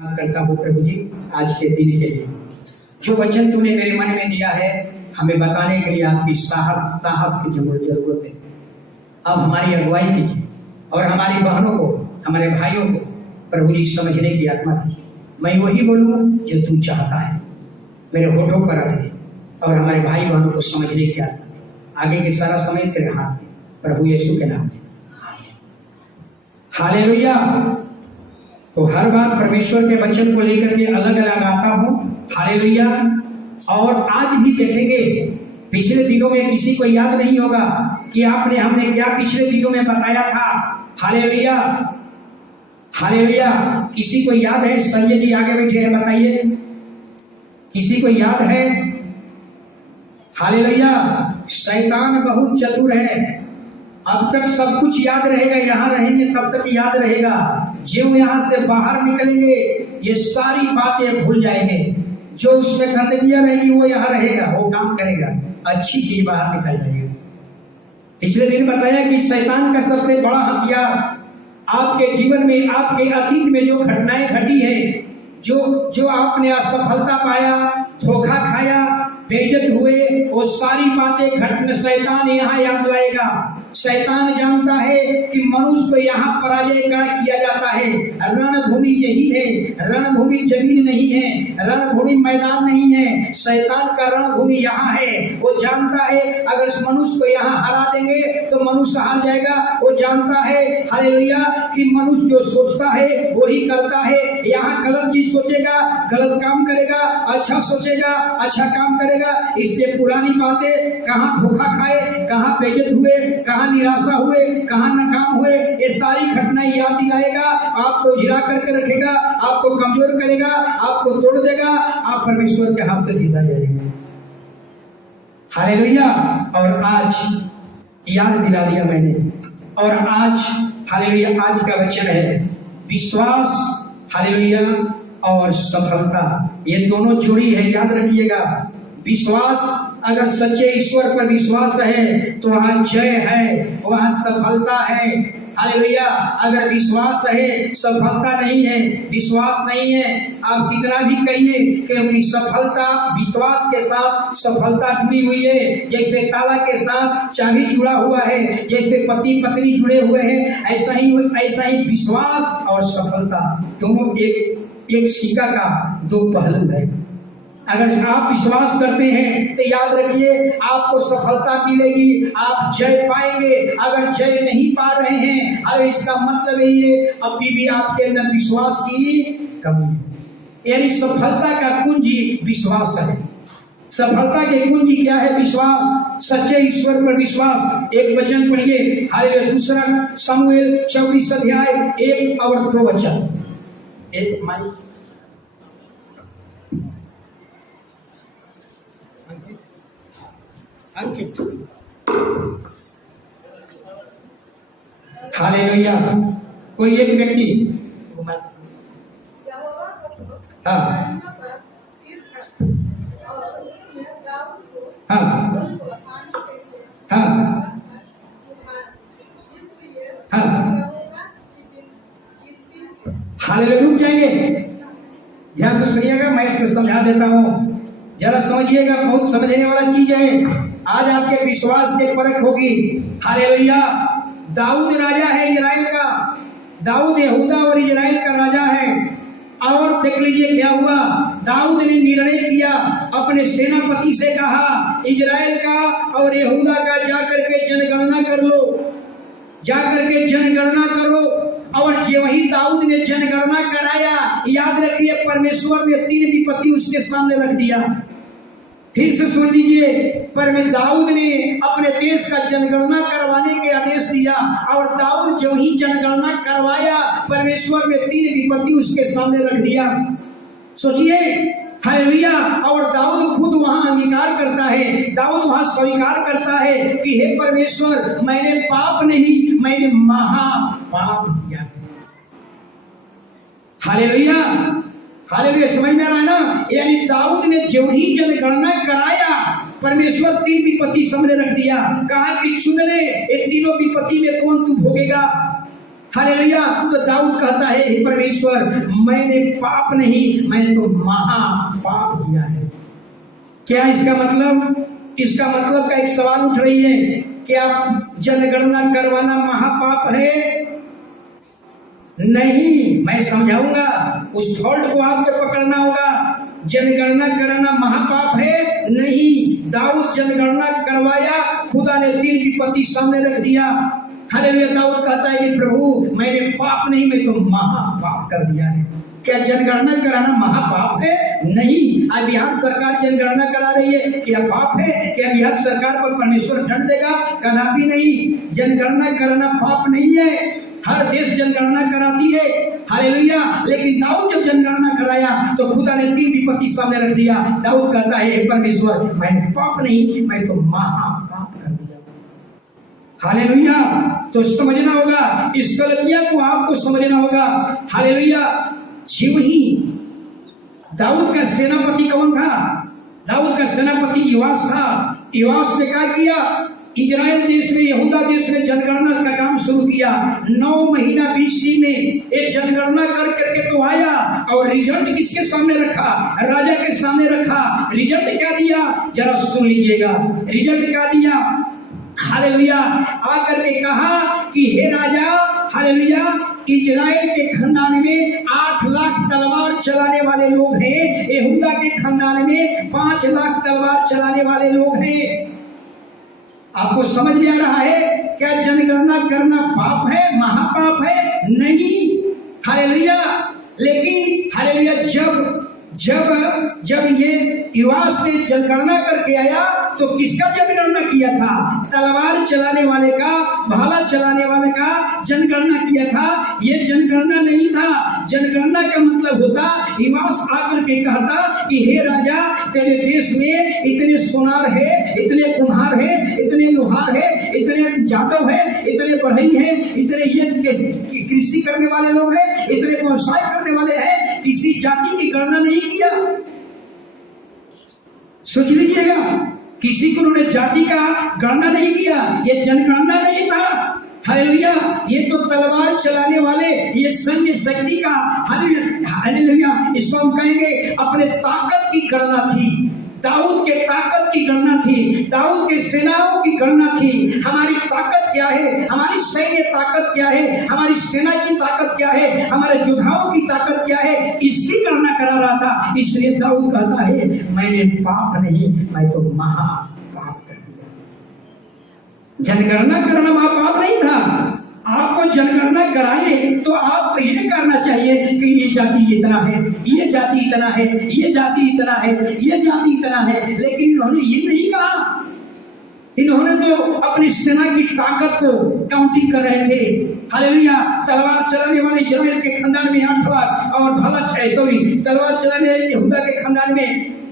करता हूँ प्रभु जी आज के दिन के लिए जो वचन तूने मेरे मन में दिया है हमें बताने के लिए आपकी साहस की जरूरत है। अब हमारी अगुवाई कीजिए और हमारी बहनों को हमारे भाइयों को प्रभु जी समझने की आत्मा दीजिए। मैं वही बोलूँ जो तू चाहता है, मेरे होठों पर रख दे और हमारे भाई बहनों को समझने की आत्मा दे। आगे के सारा समय तेरे हाथ में प्रभु यीशु के नाम में हालेलुया। तो हर बार परमेश्वर के वचन को लेकर के अलग अलग आता हूँ हालेलुया। और आज भी देखेंगे पिछले दिनों में किसी को याद नहीं होगा कि हमने क्या पिछले दिनों में बताया था। Hallelujah hallelujah. किसी को याद है? संजय जी आगे बैठे हैं, बताइए किसी को याद है? हालेलुया। शैतान बहुत चतुर है। अब तक सब कुछ याद रहेगा, यहाँ रहेंगे तब तक याद रहेगा। जो यहाँ से बाहर निकलेंगे ये सारी बातें भूल जाएंगे। जो उसमें गंदगियां रहेगी वो यहाँ रहेगा, वो काम करेगा, अच्छी चीज बाहर निकल जाएगी। पिछले दिन बताया कि शैतान का सबसे बड़ा हथियार आपके जीवन में, आपके अतीत में जो घटनाएं घटी है, जो आपने असफलता पाया, धोखा खाया, बेइज्जत हुए, वो सारी बातें घटना शैतान यहाँ याद लाएगा। शैतान जानता है कि मनुष्य को यहाँ पराजय किया जाता है। रणभूमि यही है, रणभूमि जमीन नहीं है, रणभूमि मैदान नहीं है। शैतान का रणभूमि यहाँ है। वो जानता है अगर मनुष्य को यहाँ हरा देंगे तो मनुष्य हार जाएगा। वो जानता है हालेलुया कि मनुष्य जो सोचता है वही करता है। यहाँ गलत चीज सोचेगा गलत काम करेगा, अच्छा सोचेगा अच्छा काम करेगा। इसलिए पुरानी बातें, कहाँ धोखा खाए, कहाँ बेइज्जत हुए, कहाँ निराशा हुए, कहाँ नाकाम हुए, ये सारी घटनाएं याद दिलाएगा। आपको हिला करके रखेगा, आपको कमजोर करेगा, आपको तोड़ देगा। आप परमेश्वर के हाथ से घिसा जाएंगे। हालेलुया। और आज याद दिला दिया मैंने। और आज हालेलुया आज का वचन है विश्वास हालेलुया और सफलता। ये दोनों जुड़ी है, याद रखिएगा। विश्वास, अगर सच्चे ईश्वर पर विश्वास है तो वहां जय है, वहां सफलता है। हालेलुया। अगर विश्वास है सफलता नहीं है, विश्वास नहीं है, आप कितना भी कहिए क्योंकि सफलता विश्वास के साथ सफलता जुड़ी हुई है। जैसे ताला के साथ चाबी जुड़ा हुआ है, जैसे पति पत्नी जुड़े हुए हैं, ऐसा ही विश्वास और सफलता दोनों एक सिक्का का दो पहलू है। अगर आप विश्वास करते हैं तो याद रखिए आपको सफलता मिलेगी, आप जय पाएंगे। अगर जय नहीं पा रहे हैं, अरे इसका मतलब यही है अभी भी आपके अंदर विश्वास की कमी है। यानी सफलता का कुंजी विश्वास है। सफलता की कुंजी क्या है? विश्वास, सच्चे ईश्वर पर विश्वास। एक वचन पढ़िए हालेलुया, दूसरा शमूएल 24 अध्याय 1 और 2 वचन। एक माइक अंकित। हालेलुया। कोई एक व्यक्ति हाँ हाँ हाँ हाँ हालेलुया। रुक जाएंगे, ध्यान से सुनिएगा, मैं इसको समझा देता हूँ, जरा समझिएगा। बहुत समझने वाला चीज है। आज आपके विश्वास की परख होगी। हालेलुया। दाऊद राजा है इजराइल का। दाऊद यहूदा और इजराइल का राजा है। और देख लीजिए क्या हुआ। दाऊद ने निर्णय किया, अपने सेनापति से कहा इजराइल का और यहूदा का जाकर के जनगणना कर लो, जाकर के जनगणना करो। और वही दाऊद ने जनगणना कराया। याद रखिए परमेश्वर ने 3 विपत्ति उसके सामने रख दिया। फिर से सुन लीजिए, पर दाऊद ने अपने देश का जनगणना करवाने के आदेश दिया। और दाऊद जो ही जनगणना करवाया, परमेश्वर ने 3 विपत्ति उसके सामने रख दिया। सोचिए हालेलुया। और दाऊद खुद वहां अंगीकार करता है, दाऊद वहां स्वीकार करता है कि हे परमेश्वर, मैंने पाप नहीं, मैंने महापाप किया। Hallelujah hallelujah. समझ में आ रहा है ना? यानी दाऊद ने जो ही जनगणना कराया, परमेश्वर 3 विपत्ति सामने रख दिया। कहा कि चुन ले, ये तीनों विपत्ति में कौन तू भोगेगा। हालेलुया। तो दाऊद कहता है, हे परमेश्वर, मैंने पाप नहीं, मैंने तो महा पाप किया है। क्या इसका मतलब? इसका मतलब का एक सवाल उठ रही है, क्या जनगणना करवाना महापाप है? नहीं, मैं समझाऊंगा, उस फॉल्ट को आपको पकड़ना होगा। जनगणना कराना महापाप है? नहीं। दाऊद जनगणना करवाया, खुदा ने 3 विपत्ति सामने रख दिया। हालेलुया। दाऊद कहता है कि प्रभु, मैंने पाप नहीं, मैं तो महापाप कर दिया है। क्या जनगणना कराना महापाप है? नहीं। आज बिहार सरकार जनगणना करा रही है, क्या पाप है? क्या बिहार सरकार पर परमेश्वर दंड देगा? कदापि नहीं। जनगणना कराना पाप नहीं है। हर देश जनगणना कराती है, हालेलुया। लेकिन दाऊद जब जनगणना कराया तो खुदा ने 3 विपत्ति सामने रख दिया। दाऊद कहता है, परमेश्वर, मैंने पाप नहीं, मैं तो महापाप कर दिया। हालेलुया। तो समझना होगा, इस गलतियां को आपको समझना होगा। हालेलुया। जीव ही दाऊद का सेनापति कौन था? दाऊद का सेनापति योआश था। योआश ने क्या किया? इजराइल देश में, यहूदा देश में जनगणना का काम शुरू किया। 9 महीना बीसी में एक जनगणना कर करके तो आया, और रिजल्ट किसके सामने रखा? राजा के सामने रखा। रिजल्ट क्या दिया? जरा सुन लीजिएगा। रिजल्ट क्या दिया? हालेलुया। आकर के कहा कि हे राजा, हालेलुया, इजराइल के खानदान में 8 लाख तलवार चलाने वाले लोग हैं, यहूदा के खानदान में 5 लाख तलवार चलाने वाले लोग हैं। आपको समझ में आ रहा है? क्या जनगणना करना पाप है, महापाप है? नहीं। हालेलुया। लेकिन हालेलुया, जब ये योआश ने जनगणना करके आया तो किसका जनगणना किया था? तलवार चलाने वाले का, भाला चलाने वाले का जनगणना किया था। ये जनगणना नहीं था। जनगणना का मतलब होता, योआश आकर के कहता कि हे राजा, तेरे देश में इतने सोनार है, इतने कुम्हार है, इतने लोहार है, इतने जादव है, इतने बढ़ई है, इतने ये कृषि करने वाले लोग हैं, इतने व्यवसाय करने वाले हैं। किसी जाति की गणना नहीं किया। सोच लीजिएगा, किसी को उन्होंने जाति का गणना नहीं किया। ये जनगणना नहीं था। हालेलुया। ये तो तलवार चलाने वाले, ये सैन्य शक्ति का, हालेलुया, इसको हम कहेंगे अपने ताकत की गणना थी। दाऊद के ताकत की गणना थी, दाऊद के सेनाओं की गणना थी। हमारी ताकत क्या है, हमारी सैन्य ताकत क्या है, हमारी सेना की ताकत क्या है, हमारे योद्धाओं की ताकत क्या है, इसकी गणना करा रहा था। इसलिए दाऊद कहता है, मैंने पाप नहीं, मैं तो महापाप कर दिया। जनगणना करना महापाप नहीं था। आपको जनगणना कराए तो आपको ये करना चाहिए कि ये जाति इतना है, ये जाति इतना है, ये जाति इतना है, ये जाति इतना है। लेकिन इन्होंने ये नहीं कहा। इन्होंने तो अपनी सेना की ताकत को काउंटिंग कर रहे थे। हालेलुया। तलवार चलाने वाले इजराइल के खानदान में 8 लाख, और भाला तलवार चलाने वाले यहूदा के खानदान में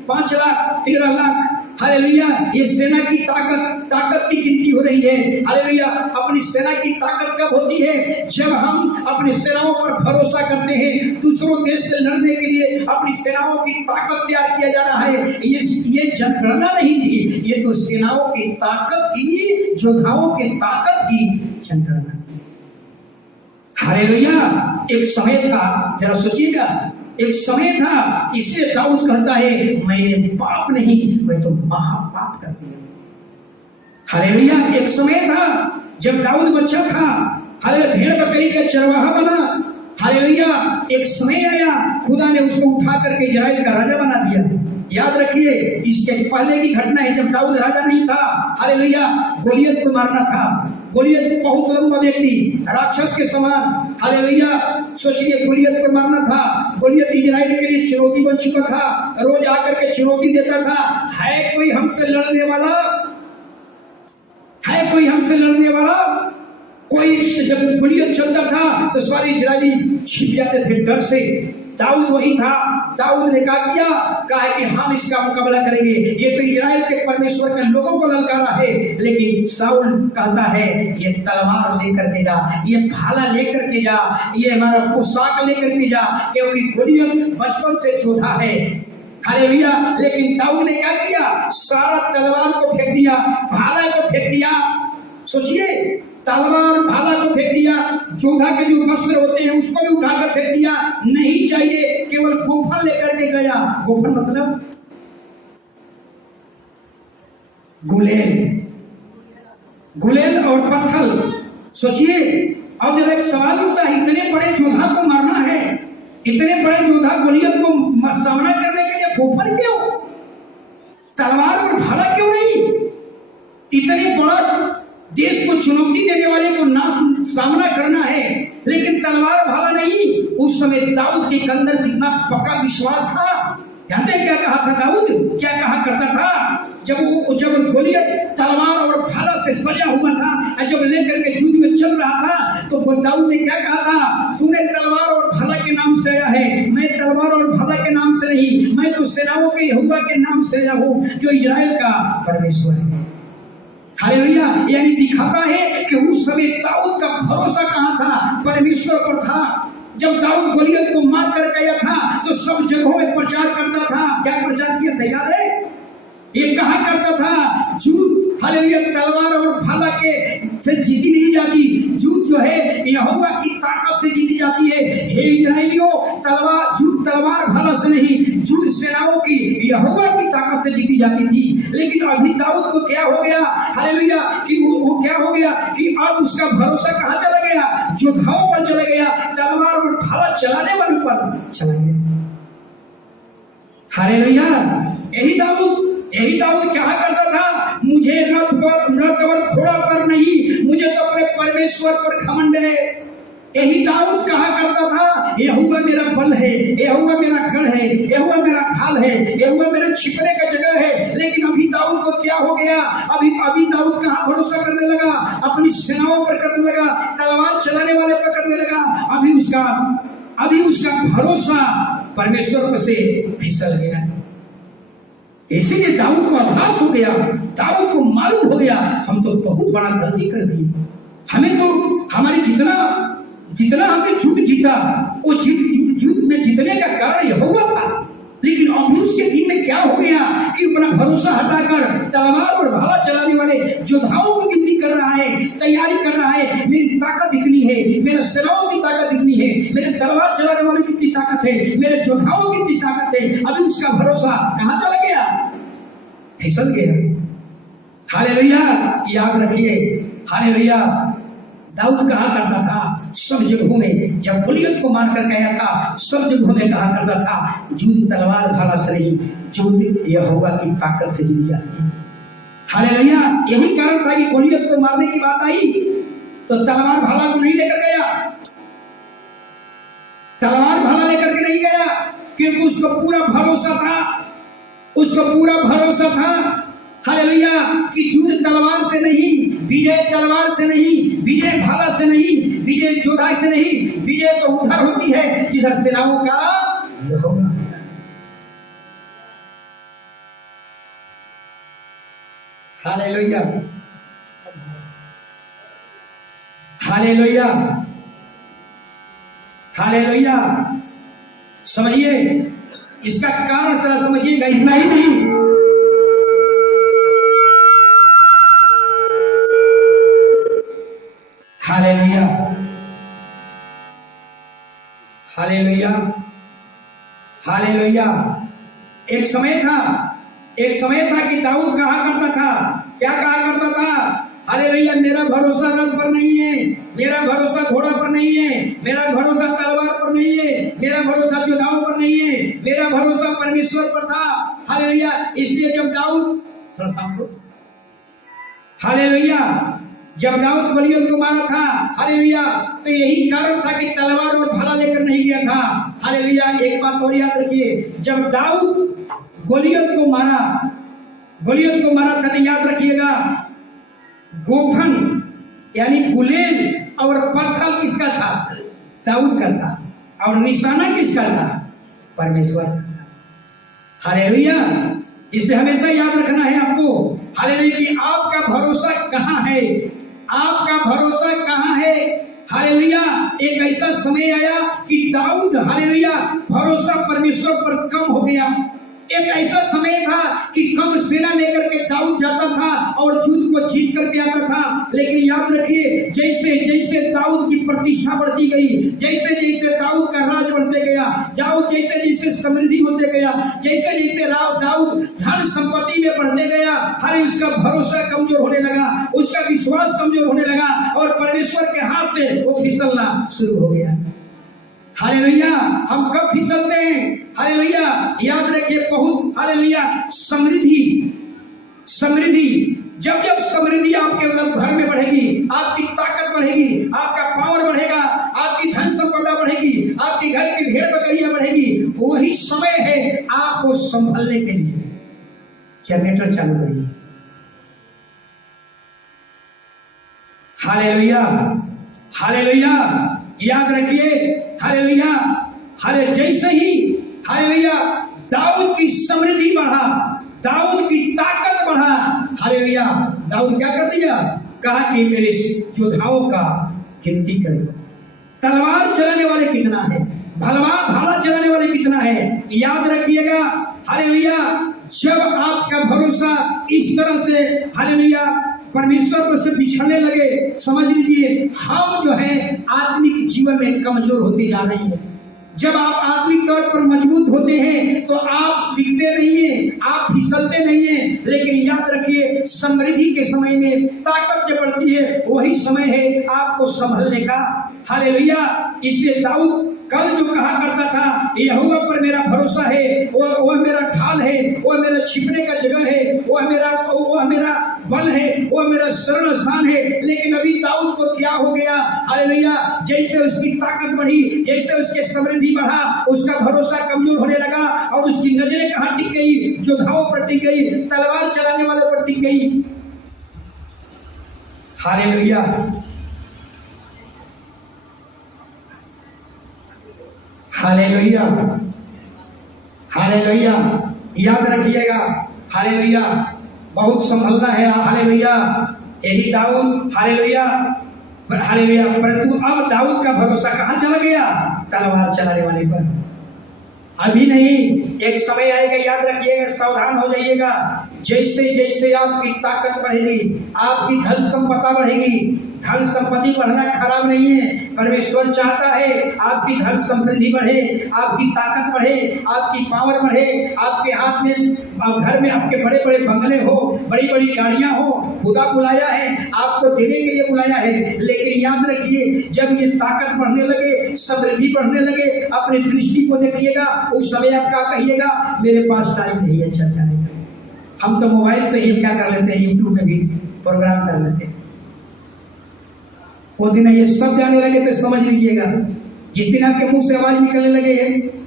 5 लाख, 13 लाख। हालेलुया। ये सेना की ताकत की गिनती हो रही है। हालेलुया। अपनी सेना की ताकत कब होती है? जब हम अपनी सेनाओं पर भरोसा करते हैं। दूसरों देश से लड़ने के लिए अपनी सेनाओं की ताकत तैयार किया जा रहा है। ये जनगणना नहीं थी, ये तो सेनाओं की ताकत की, योद्धाओं की ताकत की जनगणना थी। हालेलुया। एक समय था, जरा सोचिएगा, एक समय था। इसलिए दाऊद कहता है, मैंने पाप नहीं, मैं तो महापाप कर दिया। हालेलुया। एक समय था जब दाऊद बच्चा था, हालेलुया, भेड़ बकरी का चरवाहा बना। हालेलुया। एक समय आया, खुदा ने उसको उठा करके इजराइल का राजा बना दिया। याद रखिए, इसके पहले की घटना है जब दाऊद राजा नहीं था। हालेलुया। गोलियत को मारना था। गोलियत बहुत लंबा व्यक्ति, राक्षस के समान। हालेलुया। सोचिए, गोलियत को मारना था। गोलियत इजराइल के लिए चुनौती बन चुका था। रोज आकर के चुनौती देता था, है कोई हमसे लड़ने वाला? है कोई हमसे लड़ने वाला? कोई जब गोलियत चलता था तो सारे इजरायली छिप जाते थे डर से। दाऊद वही था। दाऊद ने क्या किया? कहा कि हम इसका मुकाबला करेंगे। ये तो इजराइल के परमेश्वर के लोगों को ललकारा है। लेकिन शाऊल कहता है, ये तलवार लेकर के जा, ये भाला लेकर के जा, ये हमारा पोशाक लेकर के जा, क्योंकि गोलियत बचपन से योद्धा है। हालेलुया। लेकिन दाऊद ने क्या किया? सारा तलवार को फेंक दिया, भाला को फेंक दिया। सोचिए, तलवार भाला को फेंक दिया, जोधा के जो वस्त्र होते हैं उसको भी उठाकर फेंक दिया, नहीं चाहिए, केवल गोफन लेकर के गया। गोफन मतलब गुलेल और पत्थर। सोचिए, अब जब एक सवाल उठता है, इतने बड़े योद्धा को मारना है, इतने बड़े योद्धा गोलियत को सामना करने के लिए गोफन क्यों, तलवार और भाला क्यों नहीं? इतने बड़ा देश को चुनौती देने वाले को सामना करना है, लेकिन तलवार भाला नहीं। उस समय दाऊद के अंदर कितना पक्का विश्वास था। जानते हैं क्या कहा था दाऊद? क्या कहा करता था? जब गोलियत तलवार और भाला से सजा हुआ था और जब लेकर के युद्ध में चल रहा था, तो दाऊद ने क्या कहा था? तूने तलवार और भाला के नाम से आया है, मैं तलवार और भाला के नाम से नहीं, मैं तो सेनाओं के यहोवा के नाम से आया हूँ, जो इजराइल का परमेश्वर है। हालेलुया। यानी दिखाता है कि उस समय दाऊद का भरोसा कहाँ था? परमेश्वर पर था। जब दाऊद गोलियत को मार कर गया था तो सब जगहों में प्रचार करता था। क्या प्रचार किया था याद है? ये कहा करता था, जूत हालेलुया तलवार और भाला के से जीती नहीं जाती, जूत जो है यहोवा की ताकत से जीती जाती है। हे इस्राएलियों, जूत तलवार भाला से नहीं, जूत सेनाओं की यहोवा की ताकत से जीती जाती थी। लेकिन अभी दाऊद को क्या हो गया? हालेलुया कि वो क्या हो गया कि अब उसका भरोसा कहाँ चला गया? योद्धाओं पर चला गया, तलवार और भाला चलाने वालों पर चला गया। हालेलुया। यही दाऊद क्या करता था? मुझे रथ और घोड़ा पर नहीं, मुझे तो अपने परमेश्वर पर घमंड है। यही दाऊद कहा करता था, यहोवा मेरा बल है, यहोवा मेरा गढ़ है, यहोवा मेरा ढाल है, यहोवा मेरे छिपने का जगह है। लेकिन अभी दाऊद को क्या हो गया? अभी दाऊद कहाँ भरोसा करने लगा? अपनी सेनाओं पर करने लगा, तलवार चलाने वाले पर करने लगा। अभी उसका भरोसा परमेश्वर पर से फिसल गया। इसीलिए दाऊद को आभास हो गया, दाऊद को मालूम हो गया, हम तो बहुत बड़ा गलती कर दी। हमें तो हमारी जितना हमने युद्ध जीता, वो युद्ध में जीतने का कारण यहोवा था। लेकिन अभी उसके दिन में क्या हो गया कि अपना भरोसा हटाकर तलवार और भाला चलाने वाले योद्धाओं को गिनती कर रहा है, तैयारी कर रहा है। मेरी ताकत इतनी है, मेरे सेनाओं की ताकत इतनी है, मेरे तलवार चलाने वालों की कितनी ताकत है, मेरे योद्धाओं की कितनी ताकत है। अभी उसका भरोसा कहाँ चला गया? फिसल गया। हालेलुया। याद रखिए, हालेलुया। दाऊद कहा करता था सब जगहों में, जब गोलियत को मार कर गया था, सब जगहों में कहा करता था, युद्ध तलवार भाला से नहीं, युद्ध यहोवा की ताकत से जीती जाती है। हालेलुया। यही कारण था कि गोलियत को मारने की बात आई तो तलवार भाला को नहीं लेकर गया, तलवार भाला लेकर के नहीं गया, क्योंकि उसको पूरा भरोसा था, हालेलुया कि युद्ध तलवार से नहीं, विजय तलवार से नहीं, विजय भाला से नहीं, विजय योद्धा से नहीं, विजय तो उधर होती है जिधर सेनाओं का यहोवा। Hallelujah, hallelujah, hallelujah. समझिए, इसका कारण जरा समझिएगा। इतना ही नहीं, हालेलुया, हालेलुया, हालेलुया। एक समय था कि दाऊद कहा करता था, क्या कहा करता था? हालेलुया, मेरा भरोसा रथ पर नहीं है, मेरा भरोसा घोड़ा पर नहीं है, मेरा भरोसा तलवार पर नहीं है, मेरा भरोसा योद्धाओं पर नहीं है, मेरा भरोसा परमेश्वर पर था। हालेलुया। इसलिए जब दाऊद, हालेलुया, जब दाऊद गोलियत को मारा था, हालेलुया, तो यही कारण था कि तलवार और भाला लेकर नहीं गया था। हालेलुया। एक बात और याद रखिए, जब दाऊद गोलियत को मारा था, याद रखिएगा, गोफन यानी गुलेल और पत्थर किसका था? दाऊद का था। और निशाना किसका था? परमेश्वर का था। हालेलुया। इसलिए हमेशा याद रखना है आपको, हालेलुया, कि आपका भरोसा कहाँ है, आपका भरोसा कहाँ है। हालेलुया। एक ऐसा समय आया कि दाऊद, हालेलुया, भरोसा परमेश्वर पर कम हो गया, एक ऐसा समय था कि कम सेना लेकर के दाऊद जाता था और युद्ध को जीत करके आता था। लेकिन याद रखिए, जैसे जैसे दाऊद की प्रतिष्ठा बढ़ती गई, जैसे जैसे दाऊद का राज बढ़ते गया, जैसे जैसे समृद्धि होते गया, जैसे जैसे दाऊद धन संपत्ति में बढ़ते गया, हर उसका भरोसा कमजोर होने लगा, उसका विश्वास कमजोर होने लगा और परमेश्वर के हाथ से वो फिसलना शुरू हो गया। हालेलुया। हम कब फिसलते हैं? हालेलुया। याद रखिए, बहुत हालेलुया, समृद्धि जब जब समृद्धि आपके घर में बढ़ेगी, आपकी ताकत बढ़ेगी, आपका पावर बढ़ेगा, आपकी धन संपदा बढ़ेगी, आपके घर की भेड़ बकरियां बढ़ेगी, वही समय है आपको संभलने के लिए। जनरेटर चालू करिए। Hallelujah, hallelujah. याद रखिए, हालेलुया, जैसे ही हालेलुया दाऊद की समृद्धि बढ़ा, दाऊद की ताकत बढ़ा, हालेलुया, दाऊद क्या कर दिया? कहा कि मेरे योद्धाओं का गिनती करो, तलवार चलाने वाले कितना है, भाला चलाने वाले कितना है। याद रखिएगा, हालेलुया, जब आपका भरोसा इस तरह से हालेलुया परमेश्वर पर से बिछड़ने लगे, समझ लीजिए हम जो है आत्मिक जीवन में कमजोर होते जा रहे हैं। जब आप आत्मिक तौर पर मजबूत होते हैं तो आप बिकते नहीं है, आप फिसलते नहीं है। लेकिन याद रखिए, समृद्धि के समय में ताकत जब बढ़ती है, वही समय है आपको संभलने का। हालेलुया। इसलिए दाऊद कल जो कहा करता था, यहोवा पर मेरा भरोसा है, वो मेरा ढाल है, वो मेरा छिपने का जगह है, वो मेरा बल है, वो मेरा शरण स्थान है। लेकिन अभी दाऊद को क्या हो गया? हालेलुया, जैसे उसकी ताकत बढ़ी, जैसे उसके समृद्धि बढ़ा, उसका भरोसा कमजोर होने लगा और उसकी नजरें कहाँ टिक गई? योद्धाओं पर टिक गई, तलवार चलाने वालों पर टिक गई। Hallelujah, hallelujah, hallelujah. याद रखिएगा, हालेलुया, बहुत संभलना है। हालेलुया, यही दाऊद, हालेलुया, हालेलुया। परंतु अब दाऊद का भरोसा कहाँ चला गया? तलवार चलाने वाले पर। अभी नहीं, एक समय आएगा, याद रखिएगा, सावधान हो जाइएगा। जैसे जैसे आपकी ताकत बढ़ेगी, आपकी धन संपदा बढ़ेगी। धन संपत्ति बढ़ना खराब नहीं है। परमेश्वर चाहता है आपकी धन समृद्धि बढ़े, आपकी ताकत बढ़े, आपकी पावर बढ़े, आपके हाथ में, घर में आपके बड़े बड़े बंगले हो, बड़ी बड़ी गाड़ियां हो। खुदा बुलाया है, आपको देने के लिए बुलाया है। लेकिन याद रखिए, जब ये ताकत बढ़ने लगे, समृद्धि बढ़ने लगे, अपनी दृष्टि को देखिएगा। उस समय आप क्या कहिएगा? मेरे पास टाइम नहीं है चर्चा नहीं। हम तो मोबाइल से ही क्या कर लेते हैं, यूट्यूब में भी प्रोग्राम कर लेते हैं। वो दिन ये सब जाने लगे तो समझ लीजिएगा, जिस दिन आपके मुंह से आवाज निकलने लगे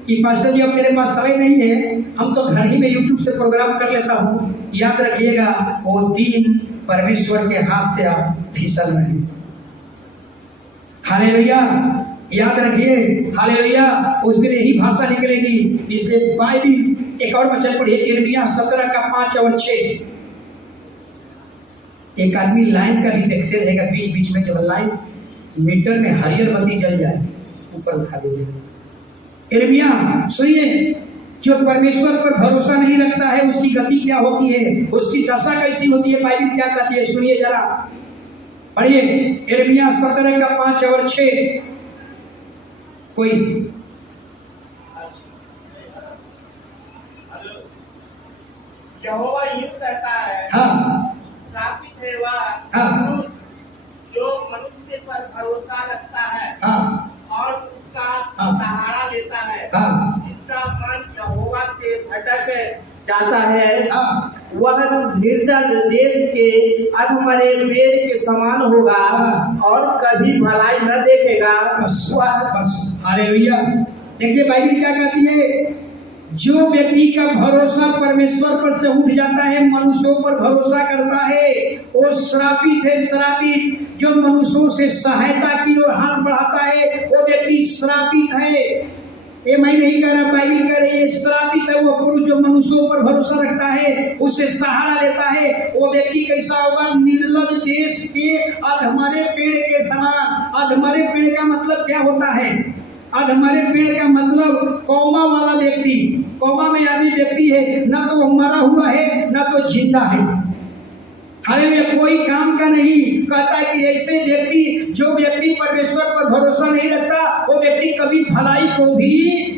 कि पास्टर जी अब मेरे पास समय नहीं है, हम तो घर ही में यूट्यूब से प्रोग्राम कर लेता हूँ, याद रखिएगा वो दिन परमेश्वर के हाथ से आप फिसल रहे हैं। हालेलुया, याद रखिए, हालेलुया। उस दिन यही भाषा निकलेगी। इसलिए बाइबिल एक और वचन पढ़िए, यिर्मयाह 17 का 5 और 6। एक आदमी लाइन का भी देखते रहेगा, बीच बीच में जब लाइन मीटर में हरियर बत्ती जल जाए ऊपर उठा दीजिए। यिर्मयाह सुनिए, जो परमेश्वर पर भरोसा नहीं रखता है उसकी गति क्या होती है, उसकी दशा कैसी होती है, बाइबिल क्या कहती है, सुनिए जरा, पढ़िए। यिर्मयाह 17 का 5 और 6। कोई यहोवा यूं कहता है, हाँ, श्रापित है वह हाँ, जो मनुष्य पर भरोसा रखता है, हाँ, और उसका हाँ, सहारा लेता है, हाँ, जिसका मन यहोवा से भटक जाता है, हाँ, वह निर्जल देश के अधमरे पेड़ के समान होगा और कभी भलाई न देखेगा। बस हालेलुया। देखिए बाइबिल क्या कहती है, जो व्यक्ति का भरोसा परमेश्वर पर से उठ जाता है, मनुष्यों पर भरोसा करता है, वो श्रापित है। श्रापित जो मनुष्यों से सहायता की ओर हाथ बढ़ाता है, वो व्यक्ति श्रापित है। ये मैं नहीं कह रहा, बाइबिल कह रही है, श्रापित है वो पुरुष जो मनुष्यों पर भरोसा रखता है, उससे सहारा लेता है। वो व्यक्ति कैसा होगा? निर्लज देश के अधमरे पेड़ के समान। अधमरे पेड़ का मतलब क्या होता है? आज हमारे पेड़ का मतलब कौमा वाला व्यक्ति, कौमा में यदि व्यक्ति है ना तो वो मरा हुआ है ना तो जिंदा है। हालेलुया, कोई काम का नहीं। कहता है कि ऐसे व्यक्ति, जो व्यक्ति परमेश्वर पर भरोसा नहीं रखता, वो व्यक्ति कभी भलाई को भी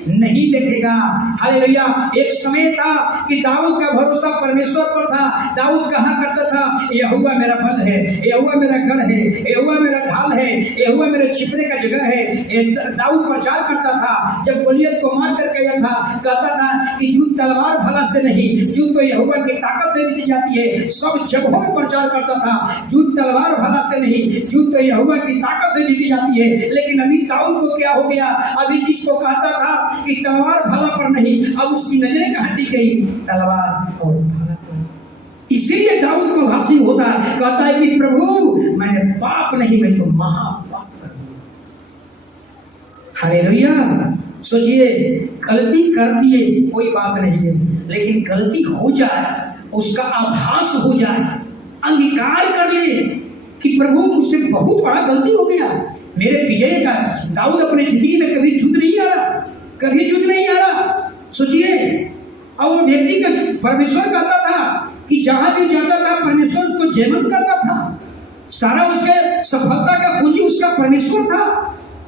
नहीं देखेगा। हालेलुया, एक समय था कि दाऊद का भरोसा परमेश्वर पर था। दाऊद कहा करता था, यहोवा मेरा बल है, यहोवा मेरा गढ़ है, यहोवा मेरा ढाल है, यहोवा मेरे छिपने का जगह है। दाऊद प्रचार करता था। जब गोलियत को मार कर गया था, कहता था कि जूत तलवार भला से नहीं, जूत तो यहोवा की ताकत से जीती जाती है। सब जगहों में प्रचार करता था, जूत तलवार भला से नहीं, जूत तो यहोवा की ताकत से जीती जाती है। लेकिन अभी दाऊद को क्या हो गया? अभी जिसको कहता था कि तलवार भला पर नहीं, अब उसकी नजरें कहाँ टिक गई? तलवार और भला पर। इसीलिए दाऊद को भाषी होता है, कहता है कि प्रभु मैंने पाप नहीं, मैं तो महापाप कर दिया। हालेलुया। सोचिए, गलती कर दिए कोई बात नहीं है, लेकिन गलती हो जाए, उसका आभास हो जाए, अंगीकार कर ले कि प्रभु मुझसे बहुत बड़ा गलती हो गया। मेरे विजय का दाऊद अपने जिंदगी में कभी झूठ नहीं आ रहा, कभी झूठ नहीं आ रहा। सोचिए, और वो व्यक्ति का परमेश्वर कहता था कि जहां भी जाता था परमेश्वर उसको जयवंत करता था। सारा उसके सफलता का पूंजी उसका परमेश्वर था।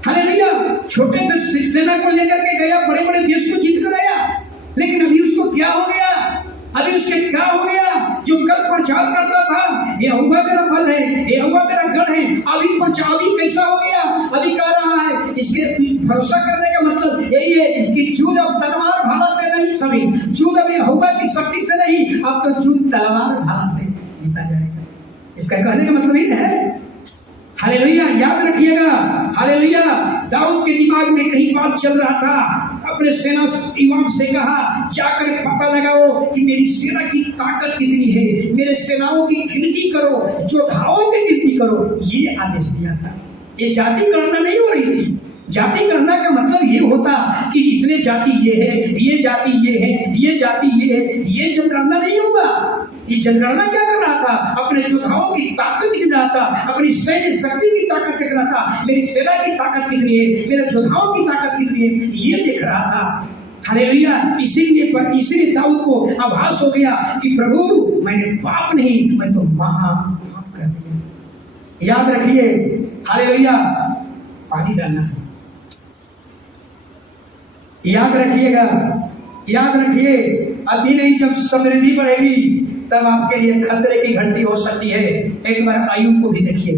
हालेलुया। छोटे से सेना को लेकर के गया, बड़े बड़े देश को जीत कर आया, लेकिन अभी उसको क्या हो गया? अभी उसके क्या हो गया? जो कल प्रचार करता था यहोवा मेरा बल है, यहोवा मेरा गढ़ है, अभी कैसा हो गया? अभी कह रहा है, इसके भरोसा करने का मतलब यही है कि जूद अब तलवार भाला से नहीं, सभी जूद अब यहोवा की शक्ति से नहीं, अब तो जूद तलवार भाला से जीता जाएगा। इसका कहने का मतलब ही है। हालेलुया, याद रखिएगा। हालेलुया। दाऊद के दिमाग में कहीं बात चल रहा था, अपने सेना इमाम से कहा, जाकर पता लगाओ कि मेरी सेना की ताकत कितनी है, मेरे सेनाओं की गिनती करो, योद्धाओं की गिनती करो। ये आदेश दिया था। ये जाति गणना नहीं हो रही थी। जाति गणना का मतलब ये होता कि इतने जाति ये है, ये जाति ये है, ये जाति ये है। ये जनगणना नहीं होगा। ये जनगणना क्या कर रहा था? अपने योद्धाओं की ताकत गिन रहा था, अपनी सैन्य शक्ति की ताकत देख रहा था, मेरी सेना की ताकत कितनी है, मेरे योद्धाओं की ताकत कितनी है, ये देख रहा था। हालेलुया। इसीलिए दाऊद को आभास हो गया कि प्रभु मैंने पाप नहीं, मैं तो महापाप कर दिया। याद रखिए। हालेलुया। पानी डालना है, याद रखिएगा, याद रखिए। अभी नहीं, जब समृद्धि बढ़ेगी तब आपके लिए खतरे की घंटी हो सकती है। एक बार अय्यूब को भी देखिए।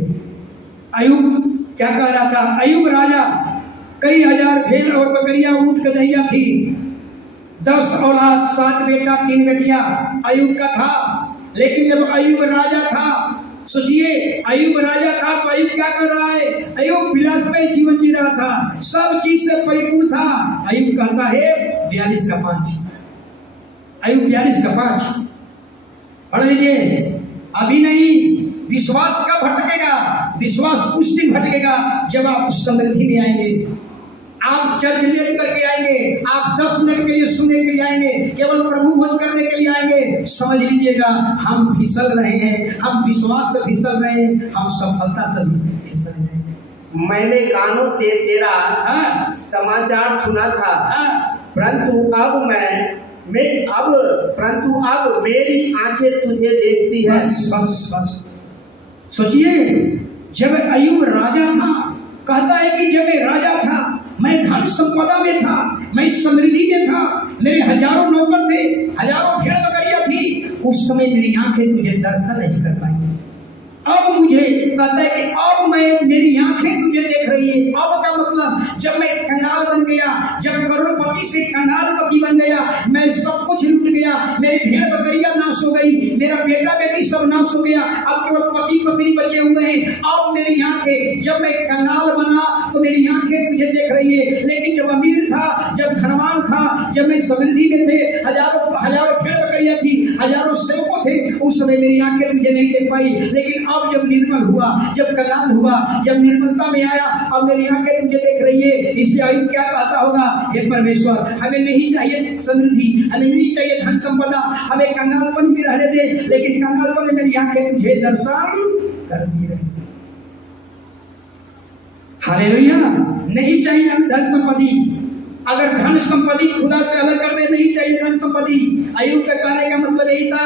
अय्यूब क्या कह रहा था? अय्यूब राजा, कई हजार भेड़ और बकरियां, ऊंट गदहिया थी, 10 औलाद, 7 बेटा 3 बेटियां अय्यूब का था। लेकिन जब अय्यूब राजा था, सोचिए, अय्यूब राजा था तो अय्यूब क्या कर रहा है? अय्यूब विलासमय जीवन जी रहा था, सब चीज से परिपूर्ण था। अय्यूब कहता है 42 का 5, अय्यूब 42 का 5 पढ़ लीजिए। अभी नहीं, विश्वास कब भटकेगा? विश्वास उस दिन भटकेगा जब आप समृद्धि में आएंगे। आप चर्च लेट करके आएंगे, आप 10 मिनट के लिए सुनने के लिए आएंगे, केवल प्रभु भोज करने के लिए आएंगे। समझ लीजिएगा, हम फिसल रहे हैं, हम विश्वास से फिसल रहे हैं, हम सफलता से फिसल रहे हैं। मैंने कानों से तेरा समाचार सुना था, परंतु अब मेरी आंखें तुझे देखती है। बस सोचिए, जब अय्यूब राजा था, कहता है कि जब मैं राजा था, मैं धन संपदा में था, मैं समृद्धि में था, मेरे हजारों नौकर थे, हजारों भेड़ बकरियां थी, उस समय मेरी आंखें तुझे दर्शन नहीं कर पाई। अब मुझे कहता है कि अब मेरी आंखें तुझे देख रही है। अब का मतलब, जब मैं कंगाल बन गया, जब करोड़पति से कंगालपति बन गया, मैं सब कुछ लूट गया, मेरी भेड़ बकरियां नाश हो गई, मेरा बेटा बेटी सब नाश हो गया, अब केवल पति पत्नी बचे हुए हैं। अब मेरी आंखें, जब मैं कंगाल बना तो मेरी आंखें तुझे देख रही है, लेकिन जब अमीर था, जब धनवान था, जब मैं समृद्धि में थे, हजारों भेड़ बकरियां थी, हजारों सेवकों थे, उस समय मेरी आंखें तुझे नहीं देख पाई। लेकिन अब जब निर्मल हुआ, जब कंगाल हुआ, जब निर्मलता में आया, अब मेरी आंखें तुझे देख रही है। इसलिए अय्यूब क्या कहता होगा? हे परमेश्वर, हमें नहीं चाहिए समृद्धि, हमें नहीं चाहिए धन संपदा, हमें कंगालपन भी रहने दे, लेकिन कंगालपन में मेरी आंखें तुझे दर्शन कर दी रही। हालेलुया। नहीं चाहिए हमें धन संपत्ति। अगर धन संपत्ति खुदा से अलग कर दे, नहीं चाहिए धन संपत्ति। अय्यूब का कहने का मतलब यही था,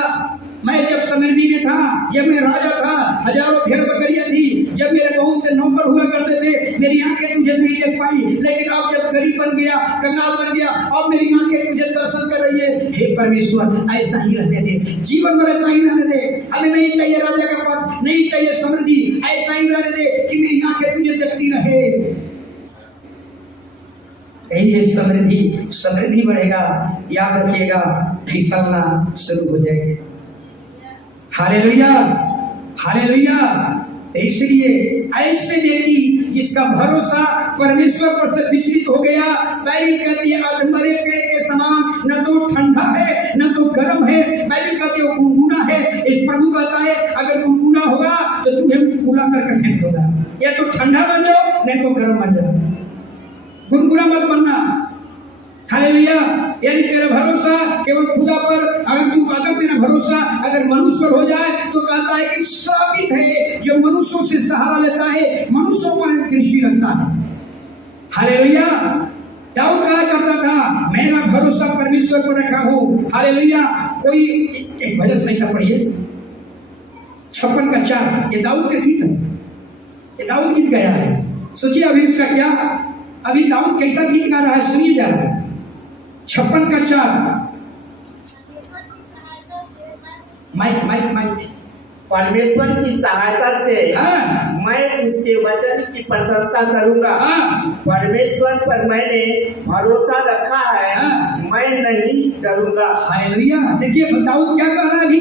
मैं जब समृद्धि में था, जब मैं राजा था, हजारों भेड़ बकरियां थी, जब मेरे बहुत से नौकर हुआ करते थे, मेरी आंखें तुझे नहीं देख पाई, लेकिन अब जब गरीब बन गया, कंगाल बन गया, अब मेरी आंखें तुझे दर्शन कर रही है। हे परमेश्वर, ऐसा ही रहने दे, जीवन भर ऐसा ही रहने दे। हमें नहीं चाहिए राजा का पद, नहीं चाहिए समृद्धि, ऐसा ही रहने दे कि मेरी आंखें तुझे देखती रहे। यही समृद्धि, समृद्धि बढ़ेगा, याद रखिएगा, फिसलना शुरू हो जाएगा। Hallelujah, hallelujah. इसलिए ऐसे व्यक्ति जिसका भरोसा परमेश्वर पर से विचलित हो गया, बाइबल कहती है अधमरे पेड़ के समान, न तो ठंडा है न तो गर्म है। बाइबल कहती है वो गुनगुना है। इस प्रभु कहता है अगर गुनगुना होगा तो तुम्हें कूला करके फेंक होगा, या तो ठंडा बन जाओ नहीं तो गर्म बन जाओ, गुनगुना मत बनना। हालेलुया। यानी तेरा भरोसा केवल खुदा पर, अगर तेरा भरोसा अगर मनुष्य पर हो जाए तो कहता है कि श्रापित है जो मनुष्यों से सहारा लेता है, मनुष्यों पर दृष्टि रखता है। हालेलुया। दाऊद कहा करता था मेरा भरोसा परमेश्वर पर रखा हूं। हालेलुया। कोई एक भजन संहिता पढ़िए 56:4, ये दाऊद का गीत है, ये दाऊद गीत गाया है। सोचिए अभी इसका क्या, अभी दाऊद कैसा गीत गा रहा है, सुनिए जरा। 56:4। माइक। परमेश्वर की सहायता से मैं उसके वचन की प्रशंसा करूंगा। परमेश्वर पर मैंने भरोसा रखा है, मैं नहीं डरूंगा। हालेलुया। देखिए दाऊद क्या कह रहा है अभी।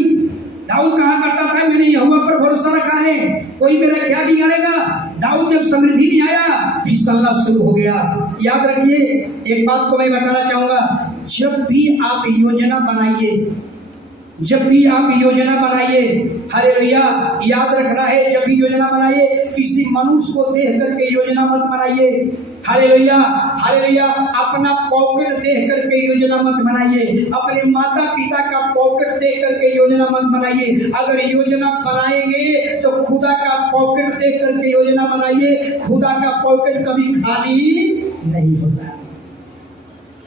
दाऊद कहा करता था मैंने यहोवा पर भरोसा रखा है, कोई मेरा क्या बिगाड़ेगा। दाऊद जब समृद्धि नहीं आया फिसलना शुरू हो गया। याद रखिए एक बात को मैं बताना चाहूंगा, जब भी आप योजना बनाइए, जब भी आप योजना बनाइए, हालेलुया, याद रखना है जब भी योजना बनाइए किसी मनुष्य को देख करके योजना मत बनाइए। Hallelujah, hallelujah. अपना पॉकेट देख करके योजना मत बनाइए, अपने माता पिता का पॉकेट देख करके योजना मत बनाइए। अगर योजना बनाएंगे तो खुदा का पॉकेट देख करके योजना बनाइए। खुदा का पॉकेट कभी खाली नहीं होता।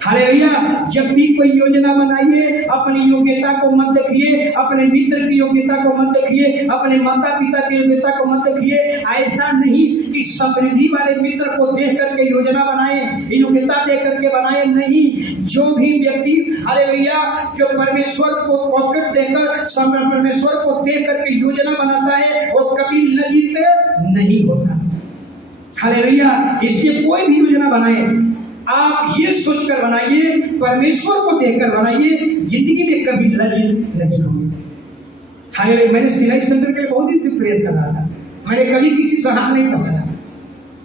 हालेलुया। जब भी कोई योजना बनाइए अपनी योग्यता को मत देखिए, अपने मित्र की योग्यता को मत देखिए, अपने माता पिता की योग्यता को मत देखिए। ऐसा नहीं कि समृद्धि वाले मित्र को देख करके योजना बनाए, योग्यता देख करके बनाए, नहीं। जो भी व्यक्ति हालेलुया जो परमेश्वर को पॉकेट देकर परमेश्वर को देख करके योजना बनाता है वो कभी लज्जित नहीं होता। हालेलुया। इसलिए कोई भी योजना बनाए आप ये सोचकर बनाइए, परमेश्वर को देखकर बनाइए, जिंदगी में कभी लज्जित नहीं होंगे। हालेलुया। मैंने सिलाई सेंटर के लिए बहुत ही प्रेयर कर रहा था, मैंने कभी किसी से हाथ नहीं पकड़ा।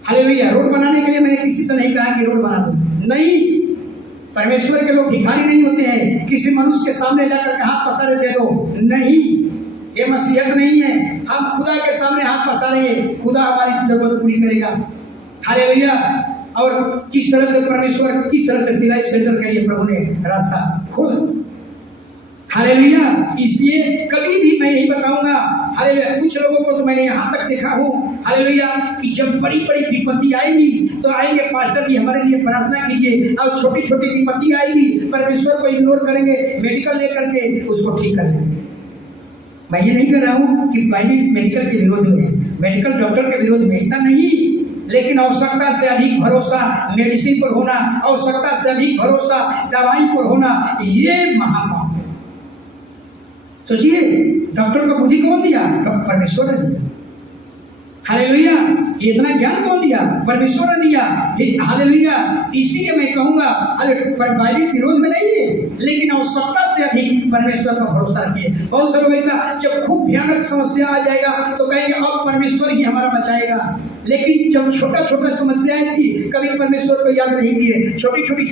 हालेलुया। रोड बनाने के लिए मैंने किसी से नहीं कहा कि रोड बना दो, नहीं। परमेश्वर के लोग भिखारी नहीं होते हैं किसी मनुष्य के सामने जाकर हाथ पसारे दे दो, नहीं। ये मसीहत नहीं है। हम खुदा के सामने हाथ पसारेंगे, खुदा हमारी जरूरत पूरी करेगा। हालेलुया। और किस तरह से परमेश्वर, किस तरह से सिलाई सेंटर के लिए प्रभु ने रास्ता खोला। हालेलुया। इसलिए कभी भी मैं यही बताऊंगा, हालेलुया, कुछ लोगों को तो मैंने यहाँ तक देखा हूँ, हालेलुया, कि जब बड़ी बड़ी विपत्ति आएगी तो आएंगे पास्टर जी हमारे लिए प्रार्थना कीजिए, और छोटी छोटी विपत्ति आएगी परमेश्वर को इग्नोर करेंगे, मेडिकल लेकर के उसको ठीक कर लेंगे। मैं ये नहीं कर रहा हूँ कि बाइबल मेडिकल के विरोध में है, मेडिकल डॉक्टर के विरोध में, ऐसा नहीं। लेकिन आवश्यकता से अधिक भरोसा मेडिसिन पर होना, आवश्यकता से अधिक भरोसा दवाई पर होना, ये महापाप है। सोचिए डॉक्टर को बुद्धि कौन दिया? परमेश्वर ने दिया। हालेलुया। इतना ज्ञान कौन दिया? परमेश्वर ने दिया। हालेलुया। इसीलिए मैं कहूंगा बाइबल विरोध में नहीं है, लेकिन आवश्यकता से अधिक परमेश्वर पर भरोसा रखिए। बहुत से लोग ऐसा जब खूब भयानक समस्या आ जाएगा तो कहेंगे अब परमेश्वर ही हमारा बचाएगा, लेकिन जब छोटा छोटा समस्याएं थी कभी परमेश्वर को याद नहीं किए, छोटी छोटी